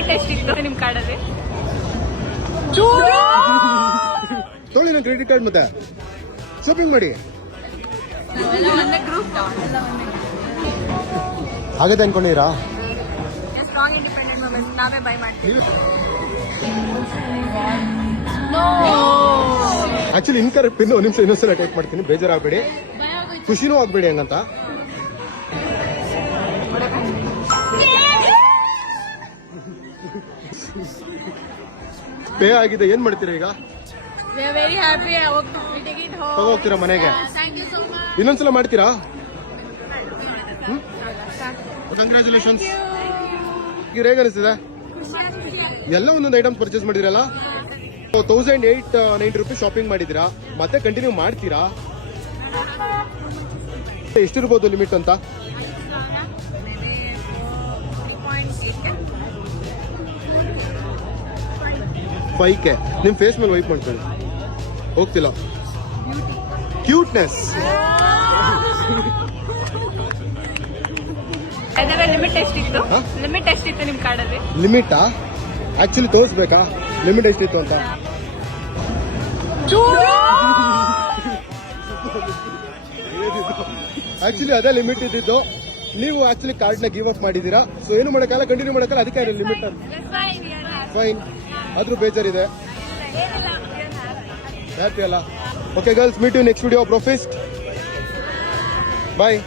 Limit ಎಷ್ಟಿತ್ತು ನಿಮ್ ಕಾರ್ಡಲ್ಲಿ? ತೊಗೊಳ್ಳಿ ನನ್ನ ಕ್ರೆಡಿಟ್ ಕಾರ್ಡ್ ಮತ್ತೆ ಶಾಪಿಂಗ್ ಮಾಡಿ. ಗ್ರೂಪ್ ಆಗತ್ತೆ ಅನ್ಕೊಂಡಿರಾ? ಸ್ಟ್ರಾಂಗ್ ಇಂಡಿಪೆಂಡೆಂಟ್ ವುಮೆನ್ಸ್ ನಾವೇ ಬೈ ಮಾಡ್ತೀವಿ. ಆಕ್ಚುಲಿ ಇನ್ಕರೆಕ್ಟ್ ಪಿನ್ ಒಂದು ನಿಮಿಷ ಇನ್ನೊಂದ್ಸಲ ಟೈಪ್ ಮಾಡ್ತೀನಿ, ಬೇಜಾರಾಗಬೇಡಿ, ಖುಷಿನೂ ಆಗ್ಬೇಡಿ ಹಂಗಂತ. ಪೇ ಆಗಿದೆ, ಏನ್ ಮಾಡ್ತೀರಾ ಈಗ? Very happy. ಹೋಗ್ತೀರಾ ಮನೆಗೆ? ಇನ್ನೊಂದ್ಸಲ ಮಾಡ್ತೀರಾ? ಕಂಗ್ರ್ಯಾಚುಲೇಷನ್ಸ್. ಹೇಗೆ ಅನಿಸ್ತಿದೆ? ಎಲ್ಲ ಒಂದೊಂದು ಐಟಮ್ಸ್ ಪರ್ಚೇಸ್ ಮಾಡಿದ್ರಲ್ಲ, 1890 ರೂಪೀಸ್ ಶಾಪಿಂಗ್ ಮಾಡಿದಿರಾ, ಮತ್ತೆ ಕಂಟಿನ್ಯೂ ಮಾಡ್ತೀರಾ? ಎಷ್ಟಿರ್ಬೋದು ಲಿಮಿಟ್ ಅಂತ? 5K. ನಿಮ್ ಫೇಸ್ ಮೇಲೆ ವೈಪ್ ಮಾಡ್ಕೊಳ್ಳಿ. ಹೋಗ್ತಿಲ್ಲ. ಕ್ಯೂಟ್ನೆಸ್. ಲಿಮಿಟ್ ಎಷ್ಟಿತ್ತು? ಲಿಮಿಟ್ ಎಷ್ಟಿತ್ತು ನಿಮ್ ಕಾರ್ಡಲ್ಲಿ? ಲಿಮಿಟಾ? ಆಕ್ಚುಲಿ ತೋರಿಸ್ಬೇಕಾ ಲಿಮಿಟ್ ಎಷ್ಟಿತ್ತು ಅಂತ? ಆಕ್ಚುಲಿ ಅದೇ ಲಿಮಿಟ್ ಇದ್ದಿದ್ದು. ನೀವು ಆಕ್ಚುಲಿ ಕಾರ್ಡ್ ನ ಗಿವ್ ಅಪ್ ಮಾಡಿದೀರಾ, ಸೊ ಏನು ಮಾಡಕ್ಕಲ್ಲ, ಕಂಟಿನ್ಯೂ ಮಾಡಕ್ಕಲ್ಲ, ಅದಕ್ಕೆ ಲಿಮಿಟ್ ಫೈನ್. ಆದ್ರೂ ಬೇಜಾರಿದೆ, ಹ್ಯಾಪಿ ಅಲ್ಲ? Okay girls, meet you next video. ಪ್ರೊಫೆಸ್ಟ್, ಬಾಯ್.